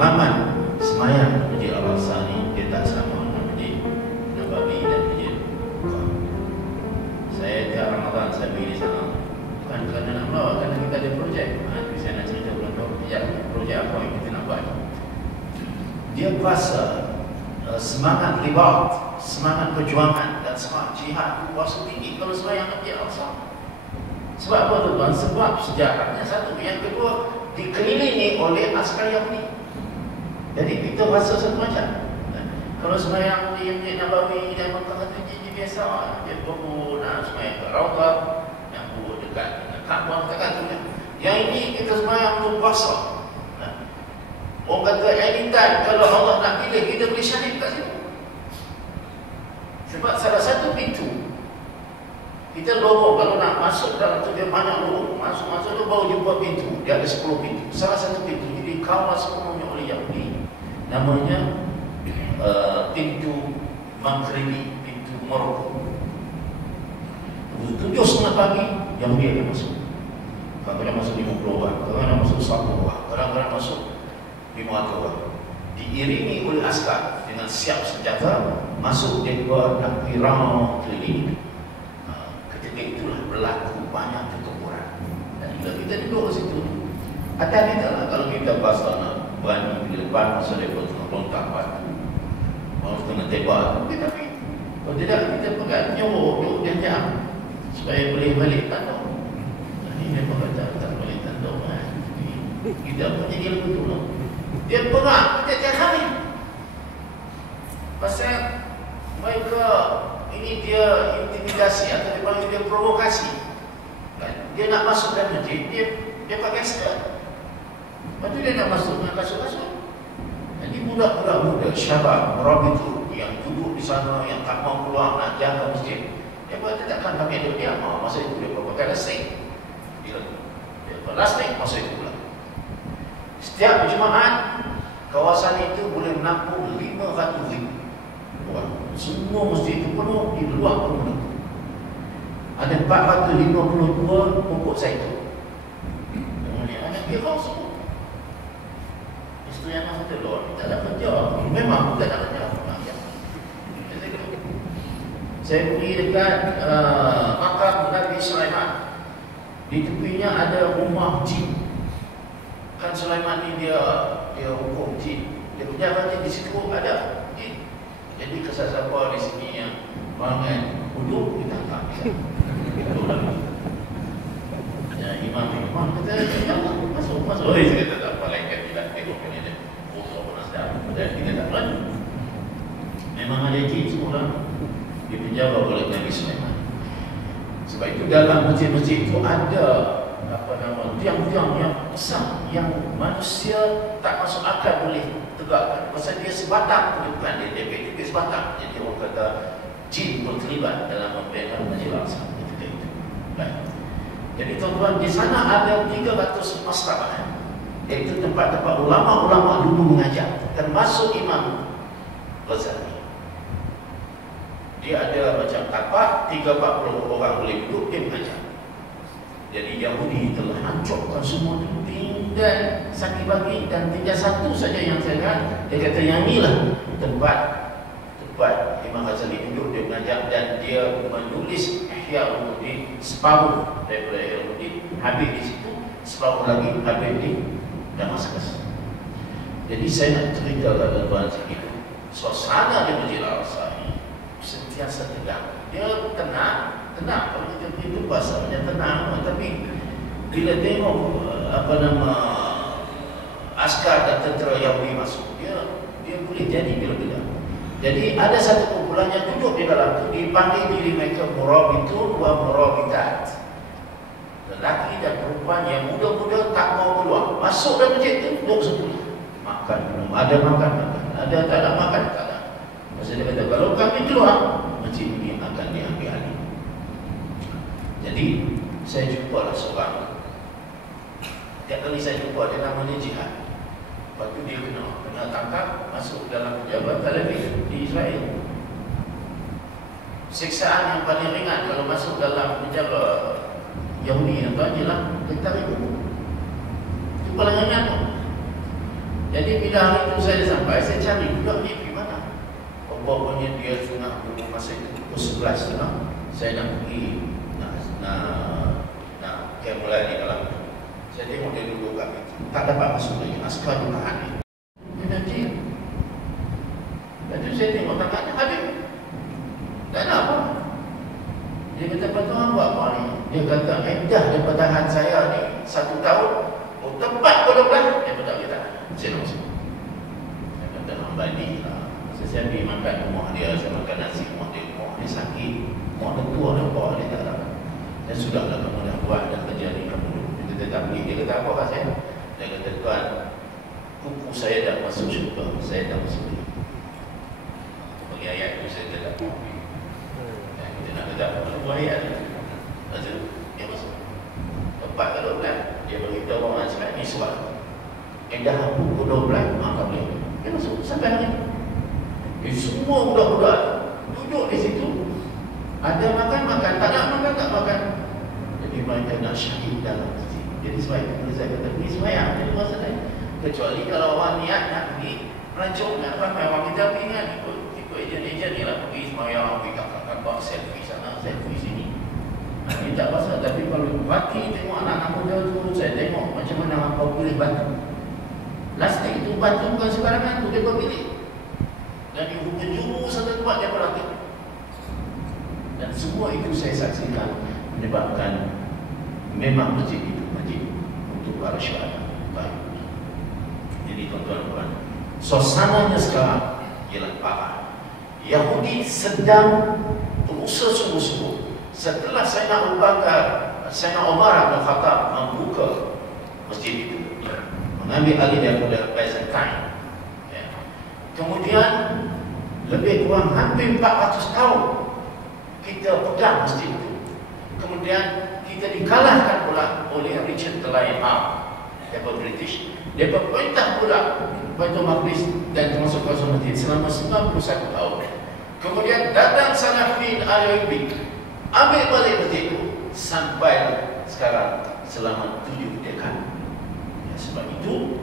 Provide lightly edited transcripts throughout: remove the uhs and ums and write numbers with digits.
pengalaman semayang Masjid Al-Aqsa ni dia tak sama dengan Masjid Nabawi dan Masjid Bukhari. Saya tiap Ramadan saya pergi di sana bukan kerana nak melawat, kerana kita ada projek. Nanti saya nak cerita bulan projek apa yang kita nak buat. Dia kuasa semangat ribat, semangat perjuangan dan semangat jihad kuasa tinggi kalau semayang Masjid Al-Aqsa. Sebab apa tuan? Sebab sejarahnya satu. Yang kedua, dikelilingi oleh askar Yahudi. Jadi kita rasa satu macam. Kalau semayang di Masjid Nabawi dan Mekah itu biasa, dia berhubung semayang ke Raudhah, yang berhubung dekat dengan Kaabah, katakan tu. Yang ini kita semayang untuk puasa. Orang kata anytime kalau Allah nak pilih, kita boleh syahid kat situ. Sebab salah satu pintu kita lorong kalau nak masuk dalam tu, dia banyak lorong. Masuk tu baru jumpa pintu. Dia ada 10 pintu. Salah satu pintu jadi kawal sepenuhnya oleh Yahudi. Namanya pintu Maghribi, pintu Morocco. 7:30 pagi Yahudi akan masuk. Kadang-kadang masuk 50 orang, kadang-kadang masuk 100 orang, kadang-kadang masuk 500 orang. Diiringi oleh askar dengan siap senjata, masuk dia nak pergi round keliling. Itulah berlaku banyak pertempuran. Dan bila kita duduk di situ, atas kita lah kalau kita pasal nak berani di depan masa dia lontar batu, mau kena tebak, tapi kalau tidak kita pegang nyawa duduk diam supaya boleh balik tanduk. Ini memang kata tak boleh tanduk. Kita pun jadi lagu tu lah. Dia pegang tiap-tiap hari. Pasal mereka ini dia intimidasi atau dia provokasi. Dia nak masuk dalam masjid, dia pakai skirt. Lepas tu dia nak masuk dengan kasut-kasut. Jadi budak-budak muda syabab merabitu yang duduk di sana, yang tak mau keluar nak jaga masjid, dia takkan kami ada diam. Masa itu dia pakai lastik. Dia lastik masa itu pula. Setiap Jumaat kawasan itu boleh menampung 500,000 orang. Semua masjid itu penuh, di luar pun penuh. Ada 452 pokok zaitun. Anak dia kau semua. Isteri anak kata, Lord, tak ada kerja. Memang tak ada kerja. Saya pergi dekat makam Nabi Sulaiman. Di tepinya ada rumah jin. Kan Sulaiman ni dia hukum jin. Dia pejabat jin, di situ ada jin. Jadi siapa di sini yang bangun duduk ditangkap. Ya, imam kata, masuk. Oh, dia kata tak apa, lain kan tidak tengok ni ada. Oh, pernah sedap. Dan kita tak berani. Memang ada jin semua dia penjaga oleh Nabi Sulaiman. Sebab itu dalam masjid-masjid itu ada tiang-tiang yang besar yang manusia tak masuk akal boleh tegakkan. Pasal dia sebatang, bukan dia DP sebatang. Jadi orang kata jin terlibat dalam membina Masjid Al-Aqsa. Baik. Jadi tuan-tuan, di sana ada 300 mastabah. Iaitu tempat-tempat ulama-ulama dulu mengajar, termasuk Imam Ghazali. Dia ada macam tapak, 30-40 orang boleh duduk, dia mengajar. Jadi Yahudi telah hancurkan semua itu, tinggal sakit bagi, dan tinggal satu saja yang saya lihat. Dia kata yang inilah tempat Imam Ghazali duduk, dia mengajar, dan dia menulis Ihya Ulumuddin separuh daripada Ihya Ulumuddin habis di situ, separuh lagi habis di Damaskus. Jadi saya nak cerita kepada tuan sikit. Suasana di Masjid Al-Aqsa ini sentiasa tegang. Dia tenang. Kalau kita pergi itu bahasanya tenang, tapi bila tengok askar dan tentera Yahudi masuk, dia boleh jadi bila-bila. Jadi ada satu kumpulan yang duduk di dalam itu, dipanggil diri mereka murabitun wa murabitat. Lelaki dan perempuan yang muda-muda tak mau keluar, masuk dalam masjid itu duduk sebelah. Makan belum ada makan, ada tak ada makan, tak ada. Masa dia kata, kalau kami keluar, masjid ini akan diambil alih. Jadi saya jumpalah seorang. Tiap kali saya jumpa dia namanya Jihad. Lepas tu dia kena tangkap, masuk dalam pejabat Tel Aviv di Israel. Siksaan yang paling ringan kalau masuk dalam pejabat Yahudi yang tu adalah letak itu. Itu paling ringan tu. Jadi bila hari itu saya sampai, saya cari budak ni pergi mana. Bapaknya dia sunat dulu masa itu pukul 11 tu lah. Saya nak pergi nak mulai di dalam. Saya tengok dia duduk kat situ, tak dapat masuk lagi. Askar tu tahan ni. Dia dah diam. Lepas tu saya tengok tangannya habis. Tak ada apa. Dia kata, "Tuan buat apa ni?" Dia kata, "Dah dapat tahan saya ni 1 tahun. Oh, tepat pukul 12 dia tak boleh tahan." Saya nak masuk. Saya kata, "Hamba ni lah." Saya pergi makan rumah dia, saya makan nasi rumah dia sakit. Rumah dia tua, dia bawa dia tak dapat. Dan sudahlah kamu dah buat, dah kerja ni kamu dulu. Dia kata, "Tak boleh." Dia kata, "Apa kat saya?" Dia kata, "Tuan, kuku saya dah masuk syurga, saya dah masuk ni." Bagi ayat tu saya tak tahu. Dia nak kata, "Apa ayat tu?" Lepas tu, dia masuk. Tepat ke 12, dia beritahu orang sebab ni suat. Dah pukul 12, maka boleh. Dia masuk sampai hari ni. Semua budak-budak duduk di situ. Ada makan, tak ada makan, tak makan. Jadi mereka nak syahid dalam masjid. Jadi sebab itu saya kata, pergi sembahyang. Jadi masalah lain. Kecuali kalau orang niat nak pergi melancong, nak ramai orang kita pergi kan, ikut ejen-ejen ni lah, pergi sembahyang, pergi kakak-kakak, selfie sana, selfie sini. Ini tak pasal. Tapi kalau baki tengok anak-anak muda tu, saya tengok macam mana apa pilih batu. Plastik itu batu bukan sembarangan tu, dia pilih. Dan di hujung satu tempat dia berlatih. Dan semua itu saya saksikan menyebabkan memang masjid itu masjid untuk para syuhada. Baik. Jadi tuan-tuan, suasananya sekarang ialah parah. Yahudi sedang berusaha sungguh-sungguh. Setelah Sayyidina Abu Bakar, Sayyidina Umar bin Khattab membuka masjid itu, mengambil alih daripada Byzantine. Kemudian lebih kurang hampir 400 tahun kita pegang masjid itu. Kemudian kita dikalahkan pula oleh Richard the Lionheart daripada British. Dia perintah pula Baitul Maqdis dan termasuk kawasan masjid selama 91 tahun. Kemudian datang Salahuddin Ayyubi, ambil balik masjid itu sampai sekarang selama 7 dekad. Ya, sebab itu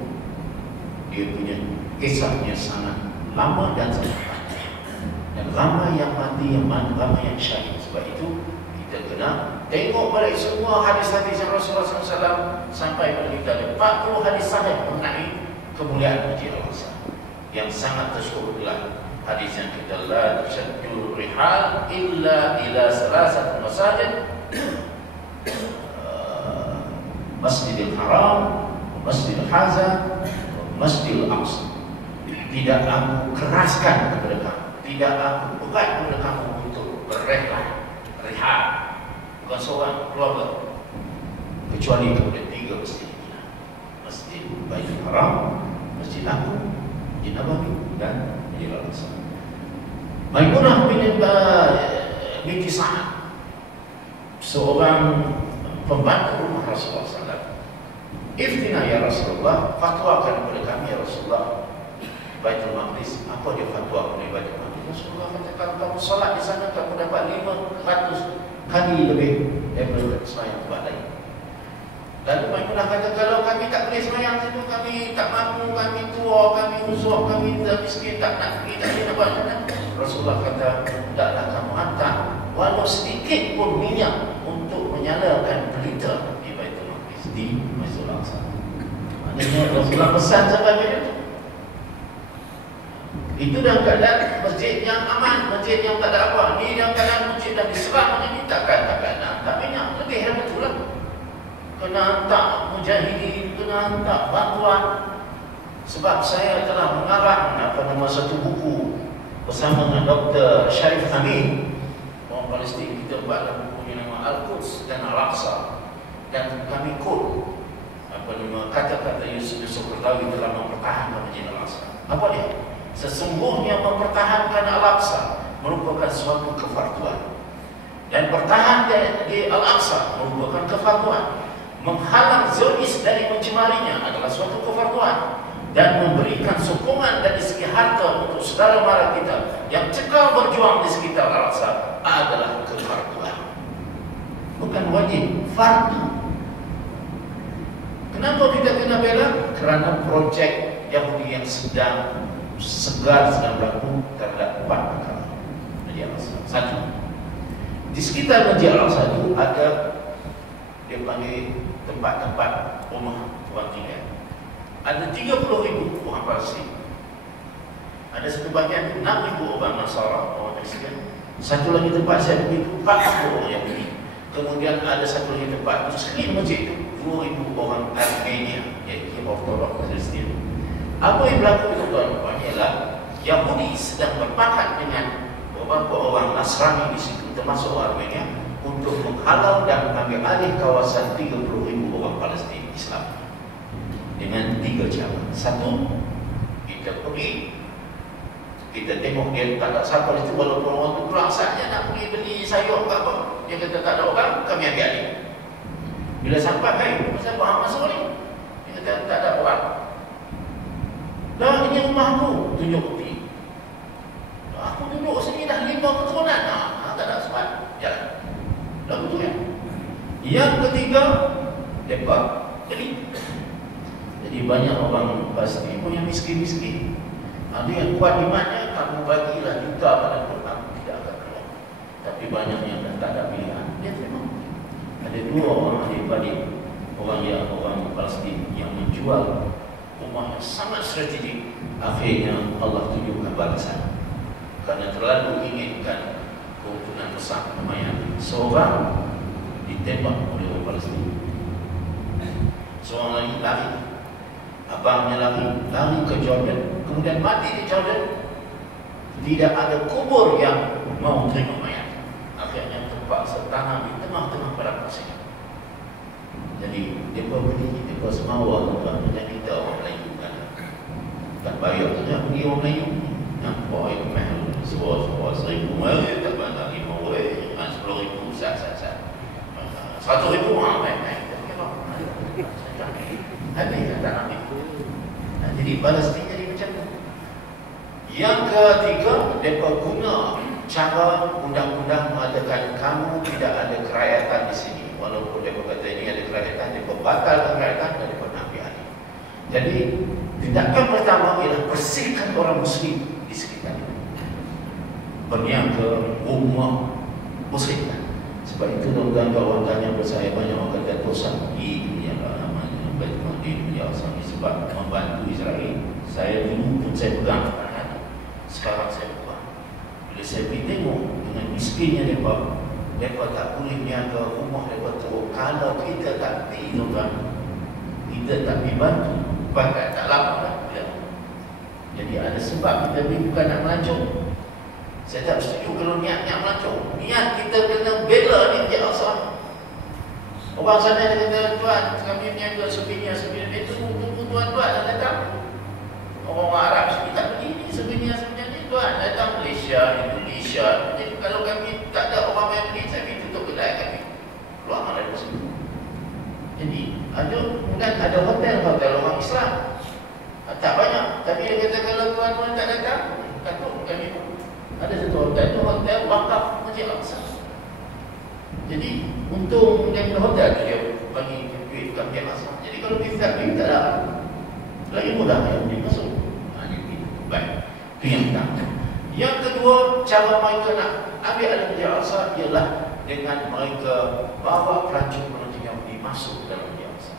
dia punya kisahnya sangat lama dan sangat panjang. Dan ramai yang mati, ramai yang syahid. Sebab itu kita kena tengok balik semua hadis-hadis yang Rasulullah SAW sampai pada kita ada 40 hadis sahih mengenai kemuliaan Masjid Al-Aqsa. Yang sangat tersyukur adalah hadis yang kita la tushaddu rihal illa ila salasat masajid, Masjidil Haram, Masjidil Haza, Masjidil Aqsa. Tidak aku keraskan kepada kamu, tidak aku berat kepada kamu untuk berrehlah, rehat, bukan seorang keluarga, kecuali kepada 3 masjid. Masjid Baitul Haram, Masjid Aqsa, Masjid Nabawi dan Masjid Al-Aqsa. Maimunah binti Sa'ad, seorang pembantu rumah Rasulullah SAW. Iftina ya Rasulullah, fatwakan kepada kami ya Rasulullah Baitul Maqdis. Apa dia fatwa mengenai Baitul Maqdis? Rasulullah kata, kalau kamu salat di sana kamu dapat 500 kali lebih daripada sembahyang tempat lain. Lalu Maimunah kata, kalau kami tak boleh sembahyang situ, kami tak mampu, kami tua, kami uzur, kami tak miskin, tak nak pergi, tak boleh buat mana. Rasulullah kata, hendaklah kamu hantar walau sedikit pun minyak untuk menyalakan pelita di Baitul Maqdis, di Masjidil Aqsa. Maknanya Rasulullah pesan sampai macam itu. Itu dalam keadaan masjid yang aman, masjid yang tak ada apa. Ni dalam keadaan masjid dah diserang macam ni, takkan nak hantar minyak. Lebih heran betul lah. Kena hantar mujahidin, kena hantar bantuan. Sebab saya telah mengarang satu buku bersama dengan Dr. Sharif Amin, orang Palestin. Kita buat buku yang nama Al-Quds dan Al-Aqsa. Dan kami kod kata-kata Yusuf Qaradawi telah mempertahankan Masjid Al-Aqsa. Apa dia? Sesungguhnya mempertahankan Al-Aqsa merupakan suatu kefarduan, dan bertahan di Al-Aqsa merupakan kefarduan. Menghalang Zionis dari mencemarinya adalah suatu kefarduan, dan memberikan sokongan dari segi harta untuk saudara mara kita yang cekal berjuang di sekitar Al-Aqsa adalah kefarduan, bukan wajib, fardu. Kenapa kita kena bela? Kerana projek Yahudi yang sedang segar, sedang berlaku terhadap 4 perkara. Masjid Al-Aqsa. Satu, di sekitar Masjid Al-Aqsa itu ada, dia panggil tempat-tempat rumah orang tinggal. Ada 30,000 orang Palestin. Ada satu bahagian 6,000 orang Nasara, orang Kristian. Satu lagi tempat saya pergi itu 40 orang Yahudi. Kemudian ada satu lagi tempat itu sekeliling masjid itu 2,000 orang Armenia, iaitu Ortodok Kristian. Apa yang berlaku itu tuan-tuan ialah Yahudi sedang berpakat dengan beberapa orang Nasrani di situ, termasuk orang Armenia, untuk menghalau dan mengambil alih kawasan 30,000 orang Palestin Islam dengan 3 cara. Satu, kita pergi, kita tengok dia tak ada siapa di situ, walaupun orang tu pulang saja nak pergi beli sayur ke apa, dia kata tak ada orang, kami ambil alih. Bila sampai, hey, kenapa hang masuk ni? Dia kata tak ada orang. Dah, ini rumahku, tunjuk bukti. Aku duduk sini dah 5 keturunan. Tak ada sebab. Jalan. Dah betul kan? Yang ketiga, mereka beli. Jadi banyak orang pasti pun yang miskin-miskin. Ada yang kuat imannya, kamu bagilah juta pada Quran, tidak akan keluar. Tapi banyak yang tak ada pilihan, dia terima. Ada 2 orang adik-adik, orang Palestin yang menjual rumah yang sangat strategik. Akhirnya Allah tunjukkan balasan. Kerana terlalu inginkan keuntungan besar lumayan, seorang ditembak oleh orang Palestin, seorang lagi lari, abangnya lari ke Jordan, kemudian mati di Jordan. Tidak ada kubur yang mau terima mayat. Akhirnya terpaksa tanam di tengah-tengah padang pasir. Jadi mereka berdiri, mereka semawa tuan-tuan, macam kita orang Melayu kan, tak bayar saja pergi orang Melayu. Nampak air mahal, sewa 1,000 mari, tak banyak 5 10,000, sat. 100,000, baik. Habis tak ambil. Jadi Palestin jadi macam tu. Yang ketiga, mereka guna cara undang-undang mengatakan kamu tidak ada kerakyatan di sini. Walaupun mereka kata ini ada kerakyatan, mereka batalkan kerakyatan dan mereka nak ambil alih. Jadi tindakan pertama ialah bersihkan orang Muslim di sekitar itu, berniaga, rumah, bersihkan. Sebab itu tuan-tuan kawan tanya kepada saya, banyak orang kata dosa ini ialah namanya Baitul Maqdis punya asal sebab membantu Israel. Saya dulu pun saya pegang, sekarang saya buat. Bila saya pergi tengok dengan miskinnya mereka tak boleh niaga rumah mereka teruk. Kalau kita tak pergi tuan-tuan, kita tak pergi bantu, bahkan tak lama dah. Jadi ada sebab kita pergi bukan nak melancong. Saya tak setuju kalau niat melancong. Niat kita kena bela ni Masjid Al-Aqsa. Orang sana dia kata, tuan, kami niaga sebinia. Itu tuan dah datang. Orang Arab sini tak pergi ni, sebinia ni. Tuan datang Malaysia, Indonesia. Jadi kalau kami tak ada orang yang pergi, saya pergi tutup kedai kami. Keluar dari situ. Jadi ada hotel orang Islam. Tak banyak. Tapi dia kata kalau tuan-tuan tak datang, takut kami. Ada satu hotel tu, hotel wakaf Masjid Al-Aqsa. Jadi untung daripada hotel tu dia bagi duit ke Masjid Al-Aqsa. Jadi kalau kita tak pergi, tak ada lagi mudah yang boleh masuk. Baik. Itu yang pertama. Yang kedua, cara mereka nak ambil alih Masjid Al-Aqsa ialah dengan mereka bawa pelancong-pelancong yang masuk dalam Masjid Al-Aqsa.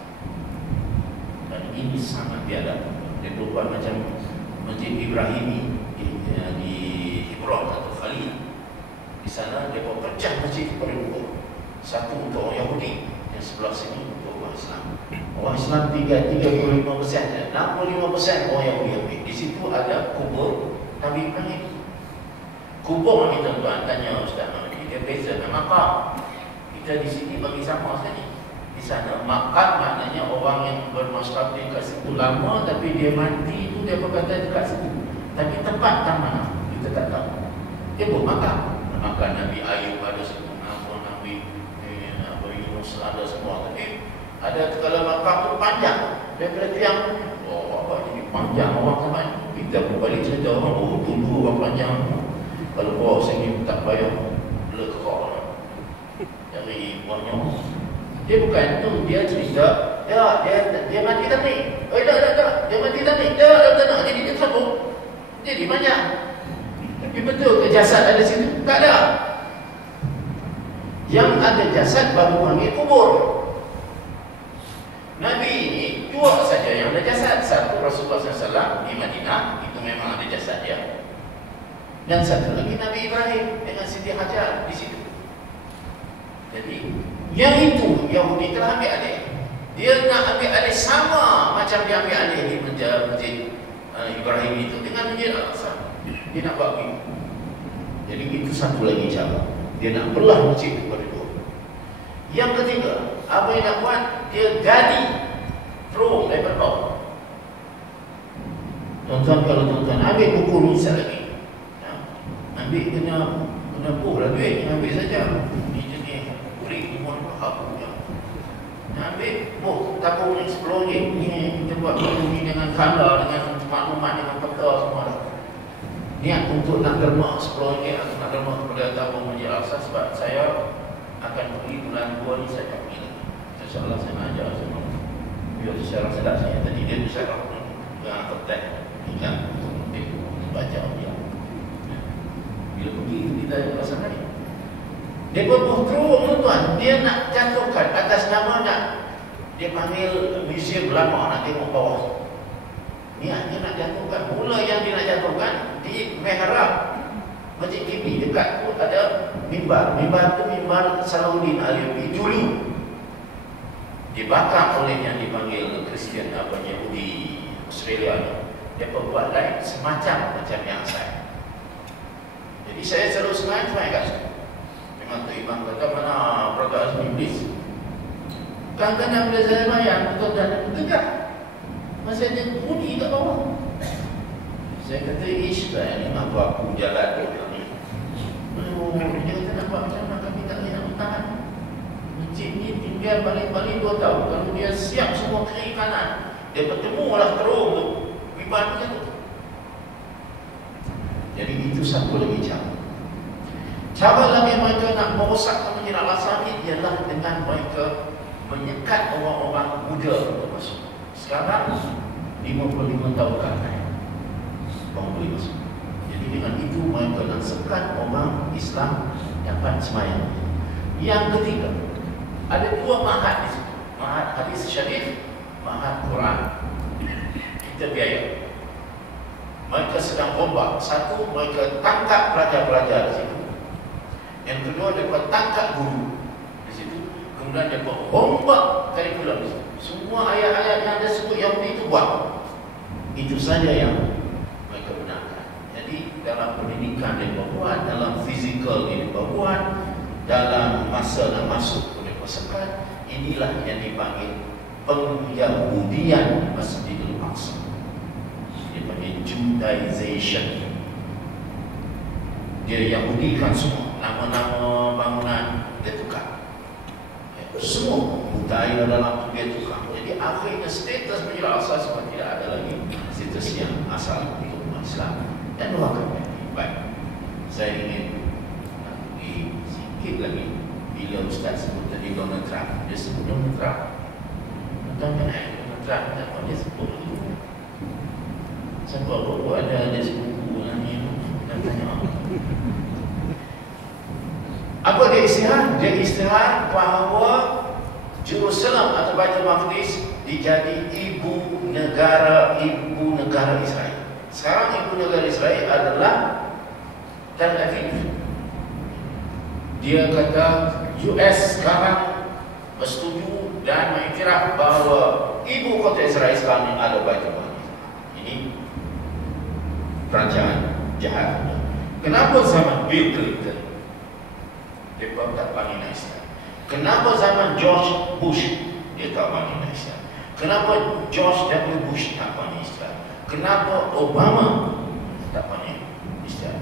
Dan ini sangat biadab. Dia berubah macam Masjid Ibrahimi di Hebron atau Khalid. Di sana dia pecah masjid kepada 2. Satu untuk orang Yahudi, yang sebelah sini untuk orang Islam. Orang Islam 35%, 65% orang Yahudi ambil. Di situ ada kubur Nabi Ibrahim. Kubur ni tuan-tuan, tanya Ustaz Nabi, dia beza dengan makam. Kita di sini bagi sama sekali. Di sana makam maknanya orang yang bermasyarakat dekat situ lama, tapi dia mati tu dia berkata dekat situ. Tapi tempat mana kita tak tahu. Dia pun makam. Makam Nabi Ayub ada semua, Nabi Yunus ada semua. Tapi ada kalau makam tu panjang daripada tiang. Apa jadi panjang orang sampai. Kita berbalik cerita orang dulu orang panjang. Kalau bawa sini tak payah lekor dari Borneo. Dia bukan tu, dia cerita dia mati tadi. Tak. Dia mati tadi. Tak jadi banyak. Tapi betul ke jasad ada situ? Tak ada. Yang ada jasad baru panggil kubur. Nabi ini dua saja yang ada jasad. Satu Rasulullah SAW di Madinah, itu memang ada jasad dia. Dan satu lagi Nabi Ibrahim dengan Siti Hajar di situ. Jadi yang itu Yahudi telah ambil alih. Dia nak ambil alih sama macam dia ambil alih di masjid Ibrahim itu dengan Masjid Al-Aqsa. Dia nak buat begitu. Jadi itu satu lagi cara. Dia nak belah masjid kepada dua. Yang ketiga, apa yang nak buat? Dia gali teruk daripada bawah. Tuan-tuan, kalau tuan-tuan ambil buku ni lagi, ambil kena buhlah duit, ambil saja. Ni jenis beri umur aku punya. Ambil tabung ni RM10. Ni kita buat ni dengan kala, dengan maklumat, dengan peta semua dah. Niat untuk nak derma RM10, aku nak derma kepada tabung Masjid Al-Aqsa sebab saya akan pergi bulan 2 ni saya akan pergi. InsyaAllah saya nak ajar semua. Biar secara sedap saya tadi dia bersyarat dengan kertas ingat untuk baca dia. Bila pergi itu kita rasa ni. Dia berbuh teruk tuan-tuan. Dia nak jatuhkan atas nama nak dia panggil museum lama nak tengok bawah. Niatnya nak jatuhkan. Mula yang dia nak jatuhkan di mihrab Masjid Kibi dekat tu ada mimbar. Mimbar tu mimbar Salahuddin Ayyubi dulu. Dibakar oleh yang dipanggil Kristian Yahudi Australia ni. Dia buat lain semacam yang saya. Jadi saya terus naik kat situ. Memang tu Imam kata mana produk iblis. Kadang-kadang bila saya bayang tuan-tuan tegak. Masa dia bunyi kat bawah. Saya kata ish saya ni mampu aku jalan tu. Dia kata nak buat macam mana kami tak boleh nak tahan. Masjid ni tinggal paling-paling 2 tahun. Kalau dia siap semua kiri kanan, dia bertemu lah terung tu. Bibar macam tu. Jadi itu satu lagi cara. Cara lagi mereka nak merosakkan Masjid Al-Aqsa ni ialah dengan mereka menyekat orang-orang muda untuk masuk. Sekarang 55 tahun ke atas baru boleh masuk. Jadi dengan itu mereka nak sekat orang Islam dapat semayang. Yang ketiga, ada 2 ma'had di situ. Ma'had hadis syarif, ma'had Quran. Kita biaya. Mereka sedang rombak. Satu, mereka tangkap pelajar-pelajar di situ. Yang kedua, mereka tangkap guru di situ. Kemudian mereka rombak kurikulum di situ. Semua ayat-ayat yang ada sebut Yahudi itu buat. Itu saja yang mereka benarkan. Jadi dalam pendidikan mereka buat, dalam fizikal mereka buat, dalam masa nak masuk mereka sekat. Inilah yang dipanggil Pengyahudian Masjidil Aqsa. Dipanggil Judaization. Dia Yahudikan semua. Nama-nama bangunan dia tukar. Semua budaya dalam tu dia tukar. Jadi akhirnya status Masjid Al-Aqsa semua tidak ada lagi. Status yang asal untuk umat Islam. Dan doakan baik. Saya ingin pergi sikit lagi. Bila Ustaz sebut tadi Donald Trump, dia sebut Donald Trump. Tanya Donald Trump, kenapa dia sebut itu? Siapa buat ada sebuku ni? Dan tanya apa dia istihad? Dia istihad bahawa Jerusalem atau Baitul Maqdis dijadi ibu negara Israel. Sekarang ibu negara Israel adalah Tel Aviv. Dia kata US sekarang bersetuju dan mengiktiraf bahawa ibu kota Israel sekarang ini ada Baitul Maqdis. Ini perancangan jahat. Kenapa zaman Bill Clinton dia tak bagi Islam? Kenapa zaman George Bush dia tak bagi Islam? Kenapa George W. Bush tak bagi Islam? Kenapa Obama tak bagi Islam?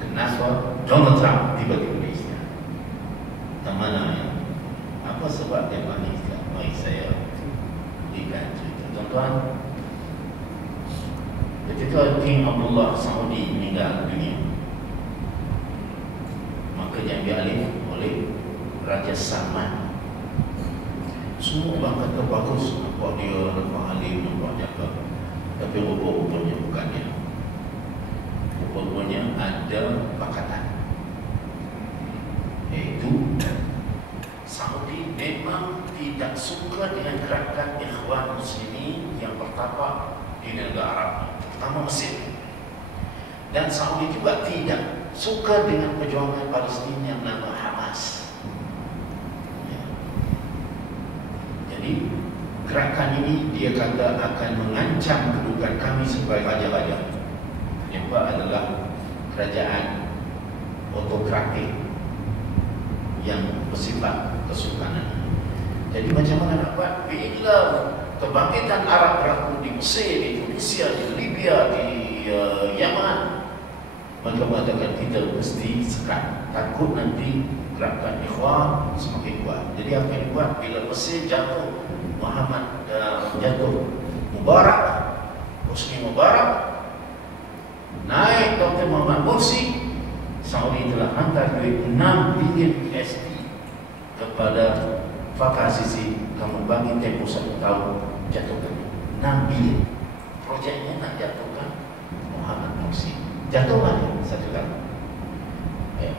Kenapa Donald Trump tiba-tiba Islam? Tak mana ya? Apa sebab dia bagi Islam? Mari saya berikan cerita. Tuan-tuan, ketika King Abdullah Saudi meninggal dunia, maka diambil alih oleh Raja Salman. Semua orang kata bagus, nampak dia, nampak alim, nampak jaga. Tapi rupa-rupanya bukan dia. ada pakatan, yaitu Saudi memang tidak suka dengan gerakan ikhwan muslimin yang bertapak di negara Arab, terutama Mesir. Dan Saudi juga tidak suka dengan perjuangan Palestin yang nama Hamas. Ya. Jadi gerakan ini dia kata akan mengancam kedudukan kami sebagai raja-raja. Yang adalah kerajaan autokratik yang bersifat kesultanan. Jadi macam mana nak buat bila kebangkitan Arab berlaku di Mesir, di Tunisia, di Libya, di Yaman, maka mengatakan kita mesti sekat, takut nanti gerakan ikhwan semakin kuat. Jadi apa yang dibuat bila Mesir jatuh Muhammad jatuh Mubarak, Husni Mubarak, naik Dr. Muhammad Mursi, Saudi telah hantar duit 6 bilion USD kepada Fatah Sisi, kamu bagi tempoh 1 tahun jatuhkan 6 bilion. Projeknya nak jatuhkan Muhammad Mursi, jatuhlah 1 tahun. Ya.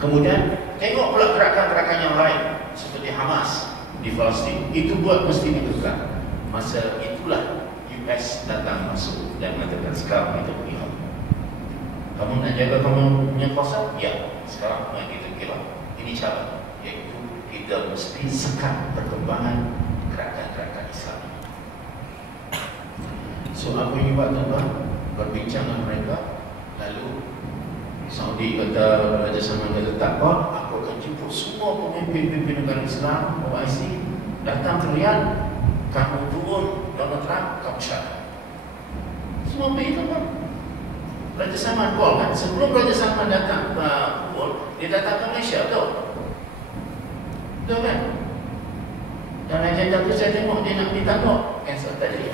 Kemudian tengok pula gerakan-gerakan yang lain seperti Hamas di Palestin, itu buat mesti ditekan. Masa itulah US datang masuk dan mengatakan sekarang kita pergi. Kamu nak jaga kamu punya kuasa? Ya, sekarang mari kita kira. Ini cara, iaitu kita mesti sekat perkembangan gerakan-gerakan Islam. So apa yang buat tuan-tuan? Berbincang dengan mereka. Lalu Saudi kata, Raja Salman kata, tak apa, aku akan jemput semua pemimpin-pemimpin negara Islam OIC datang ke Riyadh. Kamu turun Donald Trump, kamu syarat. Semua pergi tuan-tuan. Raja Salman call kan, sebelum Raja Salman datang ke Kuala, dia datang ke Malaysia, betul? Betul kan? Dan Raja Jatuh saya tengok dia nak ditangkap cancel tadi.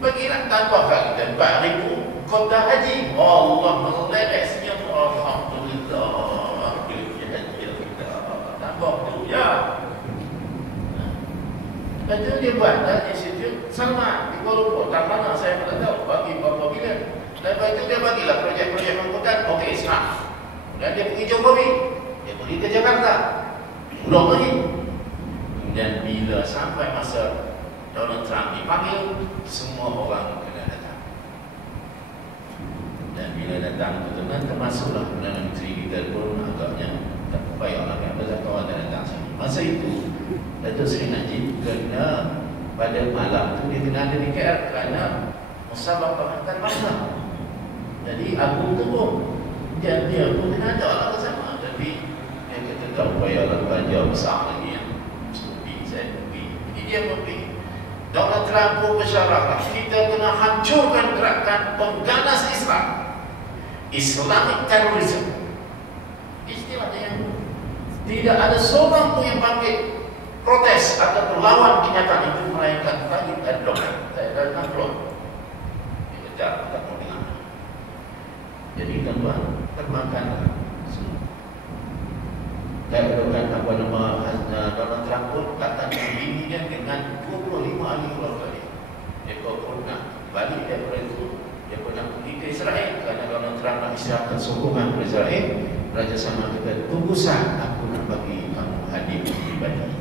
Bagilah tanpa kali dan 4,000 kota haji. Allah melelesnya tu, alhamdulillah. Tanpa tu ya. Lepas tu dia buat institut Salman di Kuala Lumpur. Tak mana saya tak tahu, bagi berapa bilion. Lepas itu dia bagilah projek-projek pembuatan. Okey, Islam. Kemudian dia pergi Jokowi, dia pergi ke Jakarta, pulang lagi. Kemudian bila sampai masa Donald Trump dipanggil, semua orang kena datang. Dan bila datang betul-betul termasuklah Perdana Menteri kita pun agaknya tak payahlah kan, pasal kawan datang sini. Masa itu Datuk Seri Najib kena pada malam tu dia kena ada di KL kerana musabaqah antarabangsa. Jadi aku turun dan dia pun kena ada lah bersama. Tapi dia kata tak payahlah belajar besar lagi yang studi saya pergi. Jadi dia pergi. Donald Trump pun bersyarah, kita kena hancurkan gerakan pengganas Islam, Islamic terrorism. Istilahnya yang tidak ada seorang pun yang bangkit protes atau melawan kenyataan itu melainkan Tayyip Erdogan. Saya datang keluar. Dia kata tak mau dengar. Jadi tuan-tuan, terbangkanlah semua. Erdogan apa nama Donald Trump pun datang dirinya dengan 25 ahli keluarga dia. Dia pun nak balik daripada itu. Dia pun nak pergi ke Israel kerana Donald Trump nak isyaratkan sokongan ke Israel. Raja Salman kata, tunggu saat aku nak bagi kamu hadiah pribadi.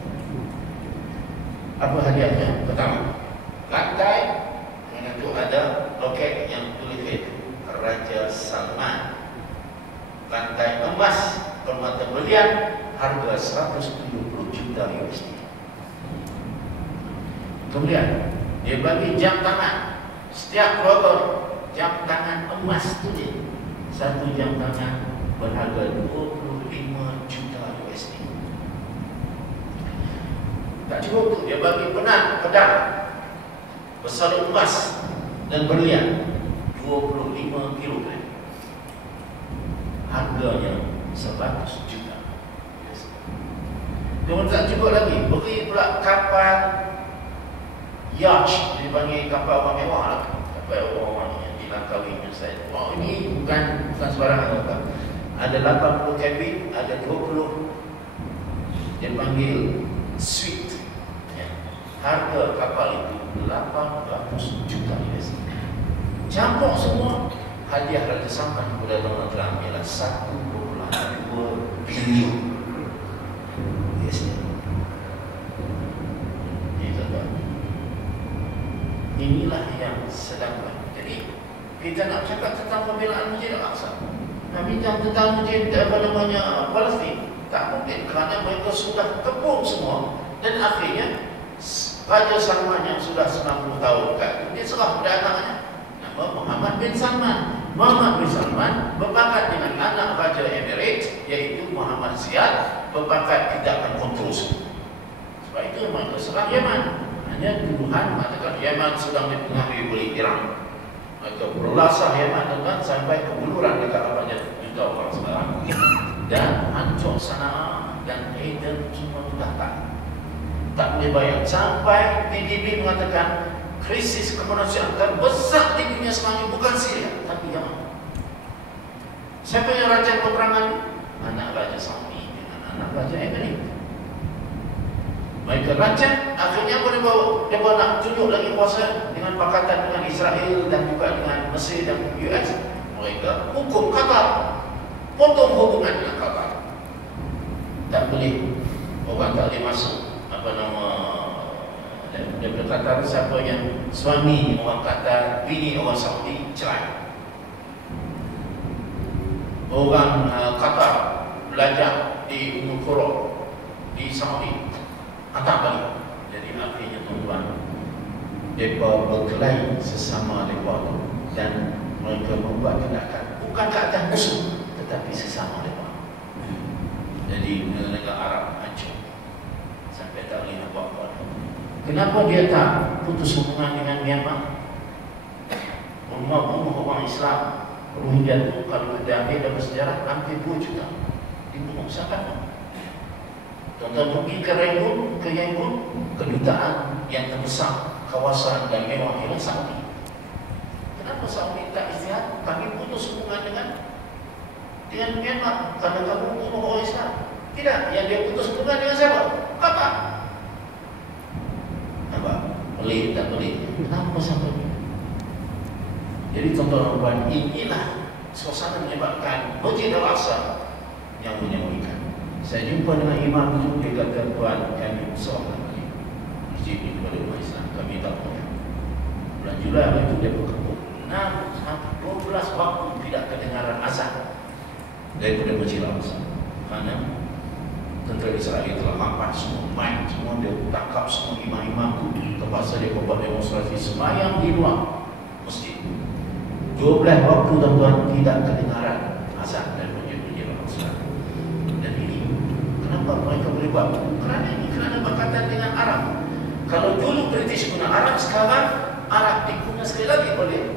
Apa hadiahnya? Pertama, lantai dengan itu ada loket yang tulis Raja Salman. Lantai emas permata berlian harga 170 juta USD. Kemudian dia bagi jam tangan. Setiap keluarga jam tangan emas tu dia. Satu jam tangan berharga 25 juta USD. Tak cukup tu, dia bagi pedang bersalut emas dan berlian 25 kg. Harganya 100 juta. Kemudian tak cukup lagi, beri pula kapal yacht, dipanggil kapal orang mewah lah. Kapal orang yang dilangkaui saya. Oh, ini bukan sembarangan kapal. Ada 80 cabin, ada 20 dia panggil suite. Ya. Harga kapal itu 800 juta USD. campur semua. Hadiah Raja Salman kepada Donald Trump ialah 1,2 bilion USD. Inilah yang sedang berlaku. Jadi kita nak cakap tentang pembelaan Masjid Al-Aqsa, nak bincang tentang Masjid Palestin, tak mungkin kerana mereka sudah kepung semua. Dan akhirnya Raja Salman yang sudah 90 tahun kan, dia serah pada anaknya, nama Muhammad bin Salman. Muhammad bin Salman berpakat dengan anak Raja Emirates iaitu Muhammad Ziyad, berpakat tidak akan kontrol semua. Sebab itu mereka serang Yaman. Hanya tuduhan mengatakan Yaman sedang dipengaruhi oleh Iran. Mereka berlasah Yaman dengan sampai ke buluran dekat abadnya juta orang sekarang, dan hancur Sanaa dan Aden semua datang. Tak boleh bayang sampai PBB mengatakan krisis kemanusiaan terbesar di dunia sekarang ini bukan Syria tapi Yaman. Siapa yang raja peperangan? Anak Raja Saudi dengan anak Raja Emirates. Mereka rancang, akhirnya dia nak tunjuk lagi kuasa dengan pakatan dengan Israel dan juga dengan Mesir dan US. Mereka hukum Qatar, potong hubungan dengan Qatar. Tak boleh, orang tak boleh masuk daripada Qatar. Siapa yang suami orang Qatar, bini orang Saudi, cerai. Orang Qatar belajar di Ummul Qura di Saudi, hantar balik. Jadi akhirnya tuan-tuan, mereka berkelahi sesama mereka dan mereka membuat tindakan bukan ke atas musuh tetapi sesama mereka. Jadi negara Arab hancur sampai tak boleh nak buat apa. Kenapa dia tak putus hubungan dengan Myanmar? Bunuh orang Islam Rohingya itu kalau kita ambil dalam sejarah hampir 2 juta dibunuh. Siapa? Tuan-tuan pergi ke Yangon, kedutaan yang terbesar kawasan dan mewah ialah Saudi. Kenapa Saudi tak istihad? Kami putus hubungan dengan Myanmar kerana kamu bunuh orang Islam. Tidak, yang dia putus hubungan dengan siapa? Qatar. Nampak? Boleh tak boleh? Kenapa sampai ini? Jadi tuan-tuan, inilah suasana menyebabkan Masjid Al-Aqsa yang menyembunyikan. Saya jumpa dengan imam itu, dia kata, tuan, kami usahakan lagi masjid ini kepada umat Islam, kami tak punya. Bulan Julai itu dia berkepuk 12 waktu tidak kedengaran azan daripada Masjid Al-Aqsa. Kerana tentera Israel telah mampas semua mic, semua dia tangkap semua imam-imam itu, terpaksa dia buat demonstrasi semayang di luar masjid. 12 waktu tuan-tuan tidak kedengaran azan dan Masjid Al-Aqsa. Dan ini kenapa mereka boleh buat? Kerana berkaitan dengan Arab. Kalau dulu British guna Arab, sekarang Arab digunakan sekali lagi oleh